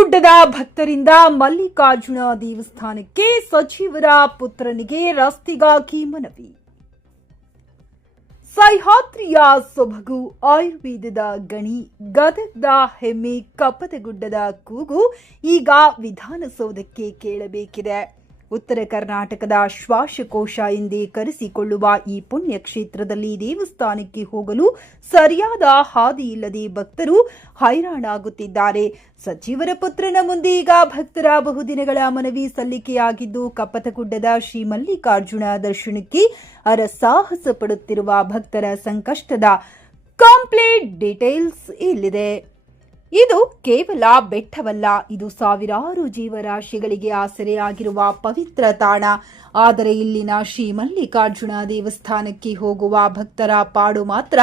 ಕಪ್ಪತಗುಡ್ಡದ ಭಕ್ತರಿಂದ ಮಲ್ಲಿಕಾರ್ಜುನ ದೇವಸ್ಥಾನಕ್ಕೆ ಸಚಿವರ ಪುತ್ರನಿಗೆ ರಸ್ತೆಗಾಗಿ ಮನವಿ. ಸಹ್ಯಾದ್ರಿಯ ಸೊಬಗು, ಆಯುರ್ವೇದದ ಗಣಿ, ಗದಗ್ದ ಹೆಮ್ಮೆ ಕಪ್ಪತಗುಡ್ಡದ ಕೂಗು ಈಗ ವಿಧಾನಸೌಧಕ್ಕೆ ಕೇಳಬೇಕಿದೆ. ಉತ್ತರ ಕರ್ನಾಟಕದ ಶ್ವಾಸಕೋಶ ಎಂದೇ ಕರೆಸಿಕೊಳ್ಳುವ ಈ ಪುಣ್ಯ ಕ್ಷೇತ್ರದಲ್ಲಿ ದೇವಸ್ಥಾನಕ್ಕೆ ಹೋಗಲು ಸರಿಯಾದ ಹಾದಿ ಇಲ್ಲದೆ ಭಕ್ತರು ಹೈರಾಣಾಗುತ್ತಿದ್ದಾರೆ. ಸಚಿವರ ಪುತ್ರನ ಮುಂದೆ ಈಗ ಭಕ್ತರ ಬಹುದಿನಗಳ ಮನವಿ ಸಲ್ಲಿಕೆಯಾಗಿದ್ದು, ಕಪ್ಪತಗುಡ್ಡದ ಶ್ರೀ ಮಲ್ಲಿಕಾರ್ಜುನ ದರ್ಶನಕ್ಕೆ ಹರಸಾಹಸ ಪಡುತ್ತಿರುವ ಭಕ್ತರ ಸಂಕಷ್ಟದ ಕಂಪ್ಲೀಟ್ ಡೀಟೇಲ್ಸ್ ಇಲ್ಲಿದೆ. ಇದು ಕೇವಲ ಬೆಟ್ಟವಲ್ಲ, ಇದು ಸಾವಿರಾರು ಜೀವರಾಶಿಗಳಿಗೆ ಆಸರೆಯಾಗಿರುವ ಪವಿತ್ರ ತಾಣ. ಆದರೆ ಇಲ್ಲಿನ ಶ್ರೀ ಮಲ್ಲಿಕಾರ್ಜುನ ದೇವಸ್ಥಾನಕ್ಕೆ ಹೋಗುವ ಭಕ್ತರ ಪಾಡು ಮಾತ್ರ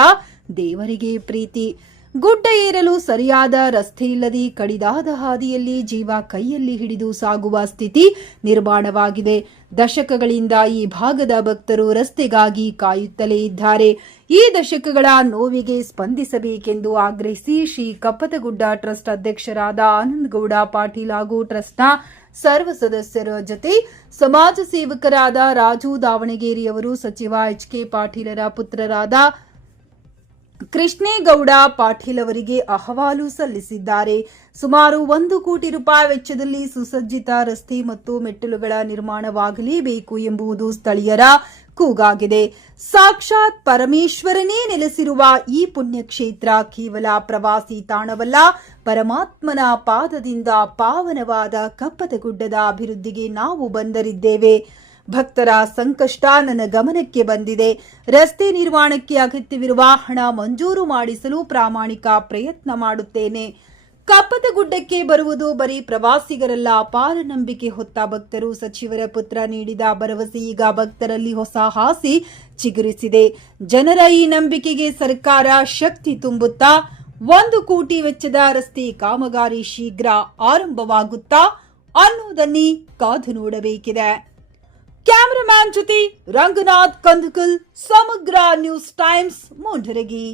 ದೇವರಿಗೆ ಪ್ರೀತಿ. ಗುಡ್ಡ ಏರಲು ಸರಿಯಾದ ರಸ್ತೆ ಇಲ್ಲದೆ ಕಡಿದಾದ ಹಾದಿಯಲ್ಲಿ ಜೀವ ಕೈಯಲ್ಲಿ ಹಿಡಿದು ಸಾಗುವ ಸ್ಥಿತಿ ನಿರ್ಮಾಣವಾಗಿದೆ. ದಶಕಗಳಿಂದ ಈ ಭಾಗದ ಭಕ್ತರು ರಸ್ತೆಗಾಗಿ ಕಾಯುತ್ತಲೇ ಇದ್ದಾರೆ. ಈ ದಶಕಗಳ ನೋವಿಗೆ ಸ್ಪಂದಿಸಬೇಕೆಂದು ಆಗ್ರಹಿಸಿ ಶ್ರೀ ಕಪ್ಪತಗುಡ್ಡ ಟ್ರಸ್ಟ್ ಅಧ್ಯಕ್ಷರಾದ ಆನಂದಗೌಡ ಪಾಟೀಲ್ ಹಾಗೂ ಟ್ರಸ್ಟ್ನ ಸರ್ವ ಸದಸ್ಯರ ಜೊತೆ ಸಮಾಜ ಸೇವಕರಾದ ರಾಜು ದಾವಣಗೆರೆಯವರು ಸಚಿವ ಎಚ್.ಕೆ. ಪಾಟೀಲರ ಪುತ್ರರಾದ ಕೃಷ್ಣೇಗೌಡ ಪಾಟೀಲ್ ಅವರಿಗೆ ಅಹವಾಲು ಸಲ್ಲಿಸಿದ್ದಾರೆ. ಸುಮಾರು 1 ಕೋಟಿ ರೂಪಾಯಿ ವೆಚ್ಚದಲ್ಲಿ ಸುಸಜ್ಜಿತ ರಸ್ತೆ ಮತ್ತು ಮೆಟ್ಟಿಲುಗಳ ನಿರ್ಮಾಣವಾಗಲೇಬೇಕು ಎಂಬುದು ಸ್ಥಳೀಯರ ಕೂಗಾಗಿದೆ. ಸಾಕ್ಷಾತ್ ಪರಮೇಶ್ವರನೇ ನೆಲೆಸಿರುವ ಈ ಪುಣ್ಯಕ್ಷೇತ್ರ ಕೇವಲ ಪ್ರವಾಸಿ ತಾಣವಲ್ಲ, ಪರಮಾತ್ಮನ ಪಾದದಿಂದ ಪಾವನವಾದ ಕಪ್ಪತಗುಡ್ಡದ ಅಭಿವೃದ್ಧಿಗೆ ನಾವು ಬಂದರಿದ್ದೇವೆ. ಭಕ್ತರ ಸಂಕಷ್ಟ ನನ್ನ ಗಮನಕ್ಕೆ ಬಂದಿದೆ. ರಸ್ತೆ ನಿರ್ಮಾಣಕ್ಕೆ ಅಗತ್ಯವಿರುವ ಹಣ ಮಂಜೂರು ಮಾಡಿಸಲು ಪ್ರಾಮಾಣಿಕ ಪ್ರಯತ್ನ ಮಾಡುತ್ತೇನೆ. ಕಪ್ಪತಗುಡ್ಡಕ್ಕೆ ಬರುವುದು ಬರೀ ಪ್ರವಾಸಿಗರಲ್ಲ, ಅಪಾರ ನಂಬಿಕೆ ಹೊತ್ತ ಭಕ್ತರು. ಸಚಿವರ ಪುತ್ರ ನೀಡಿದ ಭರವಸೆ ಈಗ ಭಕ್ತರಲ್ಲಿ ಹೊಸ ಆಸೆ ಚಿಗುರಿಸಿದೆ. ಜನರ ಈ ನಂಬಿಕೆಗೆ ಸರ್ಕಾರ ಶಕ್ತಿ ತುಂಬುತ್ತಾ 1 ಕೋಟಿ ವೆಚ್ಚದ ರಸ್ತೆ ಕಾಮಗಾರಿ ಶೀಘ್ರ ಆರಂಭವಾಗುತ್ತಾ ಅನ್ನೋದನ್ನೇ ಕಾದು ನೋಡಬೇಕಿದೆ. ಕ್ಯಾಮರಾಮ್ಯಾನ್ ಜೊತೆ ರಂಗನಾಥ್ ಕಂದಕಲ್, ಸಮಗ್ರ ನ್ಯೂಸ್ ಟೈಮ್ಸ್, ಮುಂಡರಗಿ.